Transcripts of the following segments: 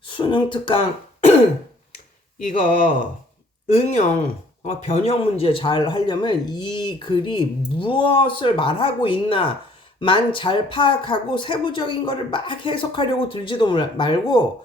수능 특강 이거 응용 변형 문제 잘 하려면 이 글이 무엇을 말하고 있나만 잘 파악하고 세부적인 거를 막 해석하려고 들지도 말고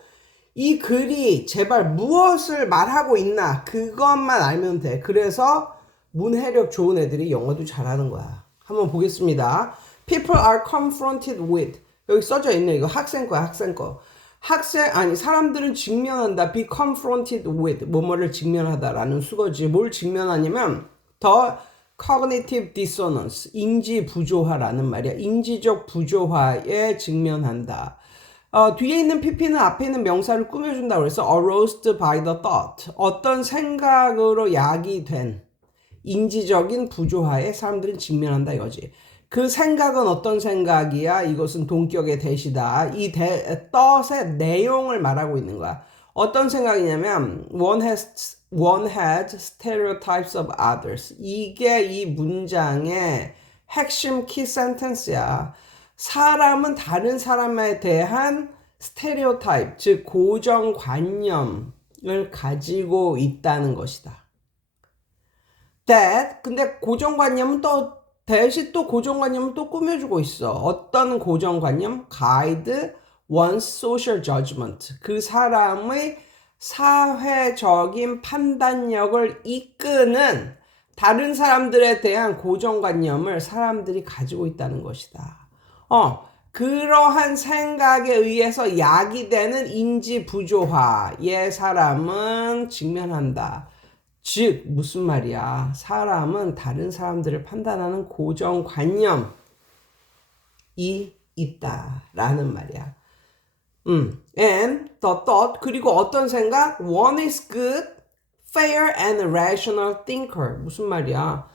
이 글이 제발 무엇을 말하고 있나 그것만 알면 돼. 그래서 문해력 좋은 애들이 영어도 잘하는 거야. 한번 보겠습니다. People are confronted with, 여기 써져 있네. 이거 학생 거야, 학생 거. 사람들은 직면한다. be confronted with, 뭐뭐를 직면하다라는 수거지. 뭘 직면하냐면 더 cognitive dissonance, 인지 부조화라는 말이야. 인지적 부조화에 직면한다. 뒤에 있는 PP는 앞에 있는 명사를 꾸며준다고 그래서 aroused by the thought, 어떤 생각으로 야기된 인지적인 부조화에 사람들은 직면한다 이거지. 그 생각은 어떤 생각이야? 이것은 동격의 대시다. 이 thought의 내용을 말하고 있는 거야. 어떤 생각이냐면 one had stereotypes of others. 이게 이 문장의 핵심 키 센텐스야. 사람은 다른 사람에 대한 스테레오타입, 즉 고정관념을 가지고 있다는 것이다. 근데 고정관념은 또 고정관념은 또 꾸며주고 있어. 어떤 고정관념? Guide one's social judgment. 그 사람의 사회적인 판단력을 이끄는 다른 사람들에 대한 고정관념을 사람들이 가지고 있다는 것이다. 그러한 생각에 의해서 야기되는 인지 부조화에 사람은 직면한다. 즉 무슨 말이야? 사람은 다른 사람들을 판단하는 고정관념이 있다라는 말이야. And the thought, 그리고 어떤 생각? One is good, fair and rational thinker. 무슨 말이야?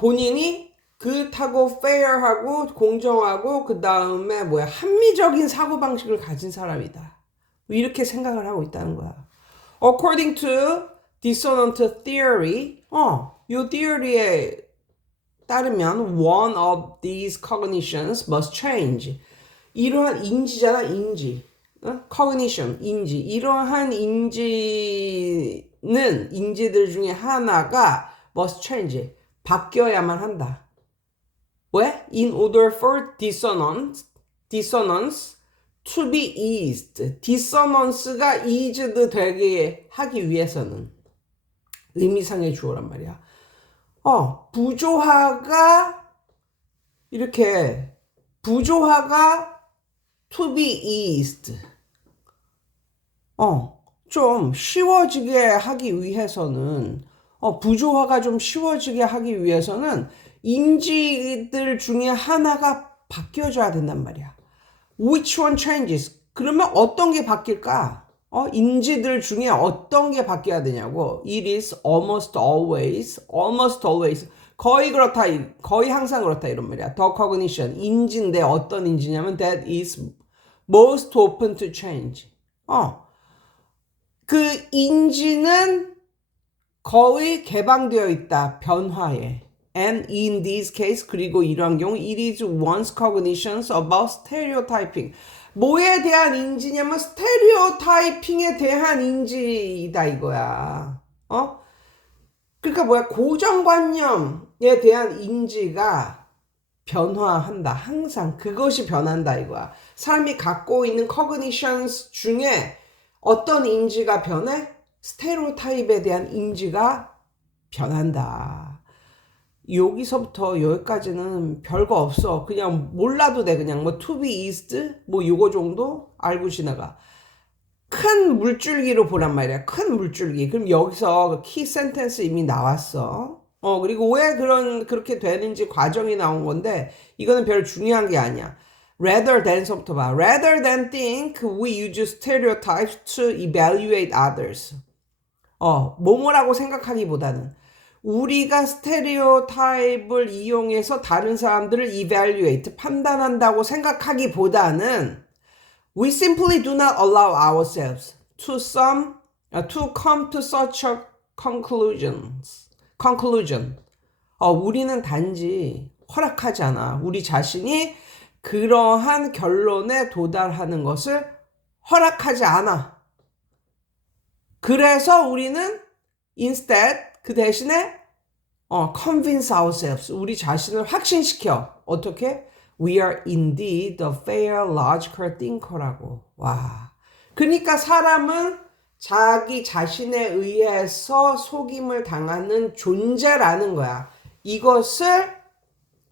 본인이 good,하고 fair하고 공정하고 그 다음에 합리적인 사고방식을 가진 사람이다. 이렇게 생각을 하고 있다는 거야. According to dissonant theory, 이 theory에 따르면 one of these cognitions must change. 이러한 인지잖아, 인지. cognition, 인지. 이러한 인지들 중에 하나가 must change. 바뀌어야만 한다. 왜? In order for dissonance to be eased. dissonance가 eased 되게 하기 위해서는 의미상의 주어란 말이야. 부조화가 to be eased. 좀 쉬워지게 하기 위해서는 부조화가 좀 쉬워지게 하기 위해서는 인지들 중에 하나가 바뀌어줘야 된단 말이야. Which one changes? 그러면 어떤 게 바뀔까? 인지들 중에 어떤 게 바뀌어야 되냐고. It is almost always, 거의 그렇다, 거의 항상 그렇다 이런 말이야. The cognition, 인지인데 어떤 인지냐면 that is most open to change. 그 인지는 거의 개방되어 있다, 변화에. And in this case, 그리고 이러한 경우 it is one's cognitions about stereotyping. 뭐에 대한 인지냐면 스테레오타이핑에 대한 인지이다 이거야. 그러니까 고정관념에 대한 인지가 변화한다. 항상 그것이 변한다 이거야. 사람이 갖고 있는 cognitions 중에 어떤 인지가 변해? 스테레오타입에 대한 인지가 변한다. 여기서부터 여기까지는 별거 없어. 그냥 몰라도 돼. 그냥 to be eased 요거 정도 알고 지나가. 큰 물줄기로 보란 말이야. 큰 물줄기. 그럼 여기서 키 센텐스 이미 나왔어. 그리고 왜 그렇게 되는지 과정이 나온 건데 이거는 별 중요한 게 아니야. Rather than서부터 봐. Rather than think we use stereotypes to evaluate others. 뭐뭐라고 생각하기보다는 우리가 스테레오타입을 이용해서 다른 사람들을 evaluate, 판단한다고 생각하기보다는 we simply do not allow ourselves to come to such a conclusion. 우리는 단지 허락하지 않아. 우리 자신이 그러한 결론에 도달하는 것을 허락하지 않아. 그래서 우리는 instead 그 대신에 convince ourselves 우리 자신을 확신시켜. 어떻게? We are indeed a fair logical thinker라고. 와. 그러니까 사람은 자기 자신에 의해서 속임을 당하는 존재라는 거야. 이것을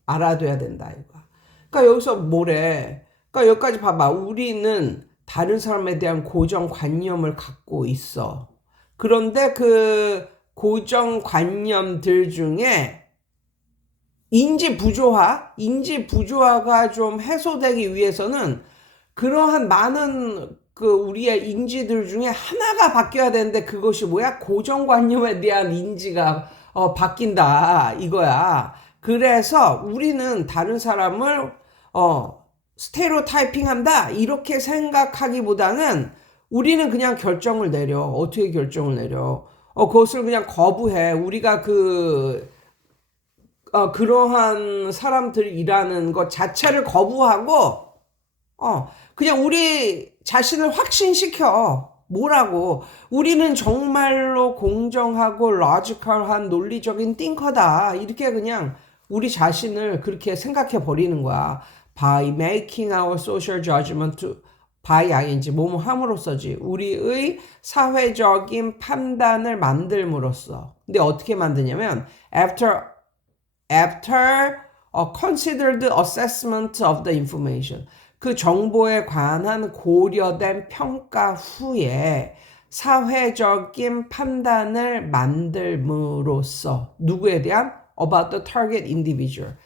알아둬야 된다 이거야. 그러니까 여기서 뭐래? 그러니까 여기까지 봐봐. 우리는 다른 사람에 대한 고정관념을 갖고 있어. 그런데 그 고정관념들 중에 인지부조화가 좀 해소되기 위해서는 그러한 많은 그 우리의 인지들 중에 하나가 바뀌어야 되는데 그것이 뭐야? 고정관념에 대한 인지가 바뀐다 이거야. 그래서 우리는 다른 사람을 스테레오타이핑 한다 이렇게 생각하기보다는 우리는 그냥 결정을 내려. 어떻게 결정을 내려? 그것을 그냥 거부해. 우리가 그러한 사람들이라는 것 자체를 거부하고 그냥 우리 자신을 확신시켜. 뭐라고? 우리는 정말로 공정하고 로지컬한 논리적인 띵커다. 이렇게 그냥 우리 자신을 그렇게 생각해 버리는 거야. By making our social judgment by ing 뭐뭐 함으로써지 우리의 사회적인 판단을 만들므로써. 근데 어떻게 만드냐면 after a considered assessment of the information 그 정보에 관한 고려된 평가 후에 사회적인 판단을 만들므로써 누구에 대한 about the target individual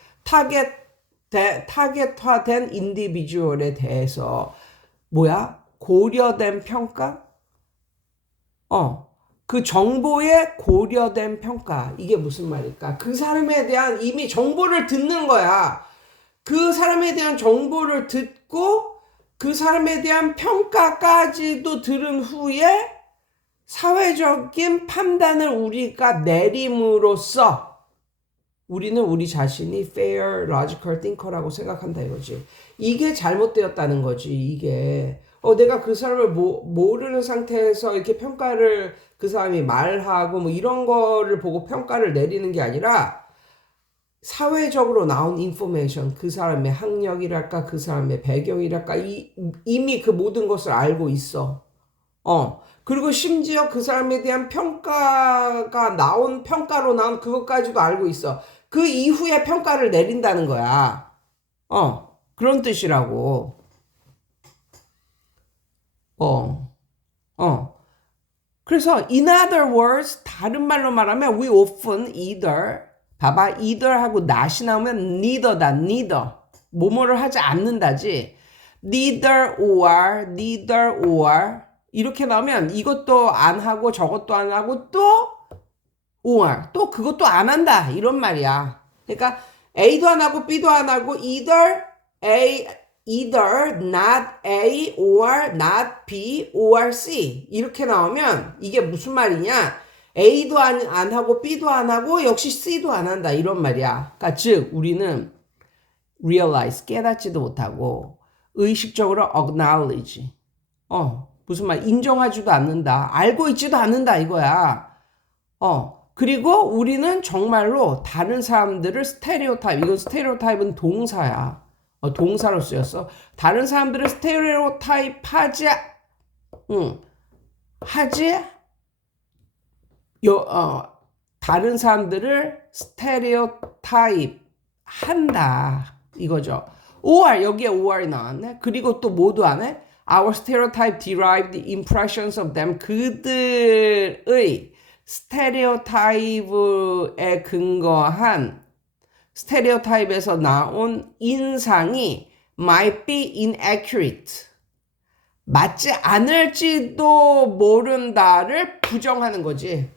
타겟화된 인디비주얼에 대해서 뭐야? 고려된 평가? 그 정보에 고려된 평가. 이게 무슨 말일까? 그 사람에 대한 이미 정보를 듣는 거야. 그 사람에 대한 정보를 듣고 그 사람에 대한 평가까지도 들은 후에 사회적인 판단을 우리가 내림으로써 우리는 우리 자신이 fair, logical thinker라고 생각한다 이거지. 이게 잘못되었다는 거지. 이게 내가 그 사람을 모르는 상태에서 이렇게 평가를 그 사람이 말하고 뭐 이런 거를 보고 평가를 내리는 게 아니라 사회적으로 나온 인포메이션, 그 사람의 학력이랄까, 그 사람의 배경이랄까, 이미 그 모든 것을 알고 있어. 그리고 심지어 그 사람에 대한 평가로 나온 그것까지도 알고 있어. 그 이후에 평가를 내린다는 거야. 그런 뜻이라고. 그래서 in other words, 다른 말로 말하면 we often either 봐봐, either하고 not이 나오면 neither다, neither. 뭐뭐를 하지 않는다지. neither or 이렇게 나오면 이것도 안 하고 저것도 안 하고 또 or 또 그것도 안 한다 이런 말이야. 그러니까 A도 안 하고 B도 안 하고 either not A or not B or C 이렇게 나오면 이게 무슨 말이냐? A도 안 하고 B도 안 하고 역시 C도 안 한다 이런 말이야. 그러니까 즉 우리는 realize 깨닫지도 못하고 의식적으로 acknowledge 무슨 말 인정하지도 않는다. 알고 있지도 않는다 이거야. 그리고 우리는 정말로 다른 사람들을 스테레오타입 이건 스테레오타입은 동사야. 동사로 쓰였어. 다른 사람들을 스테레오타입 다른 사람들을 스테레오타입 한다 이거죠. or 여기에 or이 나왔네. 그리고 또 뭐도 안 해? Our stereotype derived impressions of them 그들의 스테레오타입에 근거한 스테레오타입에서 나온 인상이 might be inaccurate 맞지 않을지도 모른다를 부정하는 거지.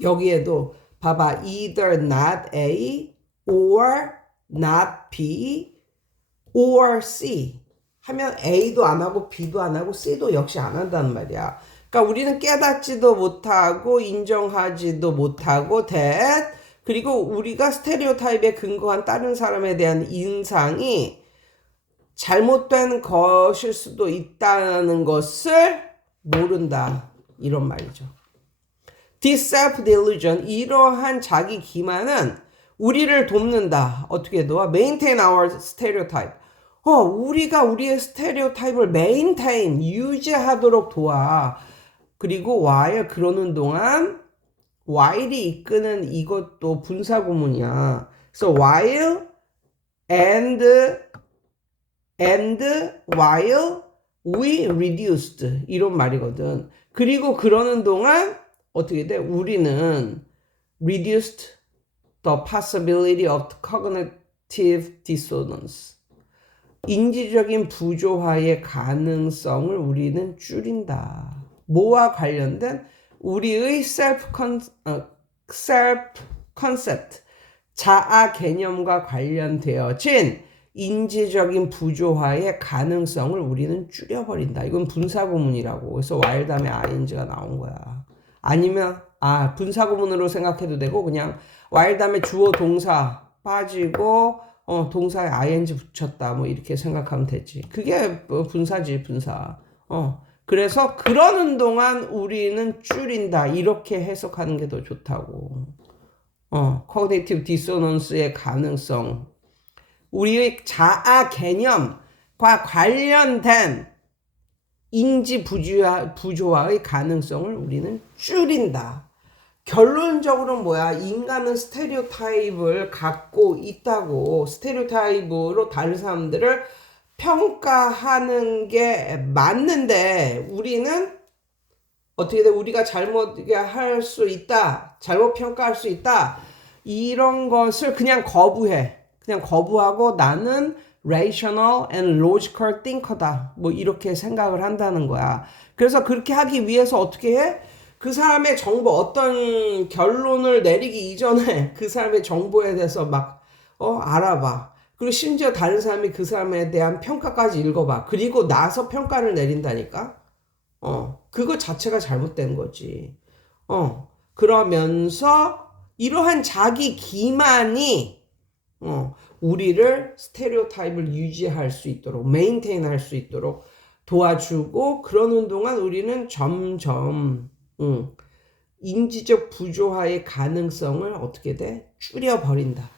여기에도 봐봐 either not A or not B or C 하면 A도 안 하고 B도 안 하고 C도 역시 안 한다는 말이야. 그러니까 우리는 깨닫지도 못하고 인정하지도 못하고 그리고 우리가 스테레오타입에 근거한 다른 사람에 대한 인상이 잘못된 것일 수도 있다는 것을 모른다. 이런 말이죠. This self-delusion, 이러한 자기 기만은 우리를 돕는다. 어떻게 도와? Maintain our stereotype. 우리가 우리의 스테레오타입을 maintain, 유지하도록 도와. 그리고 while 그러는 동안 while이 이끄는 이것도 분사구문이야. 그래서 while and while we reduced 이런 말이거든. 그리고 그러는 동안 어떻게 돼? 우리는 reduced the possibility of cognitive dissonance. 인지적인 부조화의 가능성을 우리는 줄인다. 뭐와 관련된? 우리의 self concept, 자아 개념과 관련되어진 인지적인 부조화의 가능성을 우리는 줄여버린다. 이건 분사구문이라고. 그래서 while 다음에 ing가 나온 거야. 아니면 분사구문으로 생각해도 되고 그냥 while 다음에 주어 동사 빠지고 동사에 ing 붙였다. 뭐 이렇게 생각하면 되지. 그게 분사지, 분사. 그래서 그러는 동안 우리는 줄인다. 이렇게 해석하는 게 더 좋다고. cognitive dissonance의 가능성. 우리의 자아 개념과 관련된 인지 부조화의 가능성을 우리는 줄인다. 결론적으로 뭐야? 인간은 스테레오타입을 갖고 있다고. 스테레오타입으로 다른 사람들을 평가하는 게 맞는데 우리는 어떻게 돼? 우리가 잘못할 수 있다. 잘못 평가할 수 있다. 이런 것을 그냥 거부해. 그냥 거부하고 나는 rational and logical thinker다. 뭐 이렇게 생각을 한다는 거야. 그래서 그렇게 하기 위해서 어떻게 해? 그 사람의 정보, 어떤 결론을 내리기 이전에 그 사람의 정보에 대해서 막 알아봐. 그리고 심지어 다른 사람이 그 사람에 대한 평가까지 읽어봐. 그리고 나서 평가를 내린다니까? 그거 자체가 잘못된 거지. 그러면서 이러한 자기 기만이 우리를 스테레오타입을 유지할 수 있도록, 메인테인 할 수 있도록 도와주고, 그러는 동안 우리는 점점 인지적 부조화의 가능성을 어떻게 돼? 줄여버린다.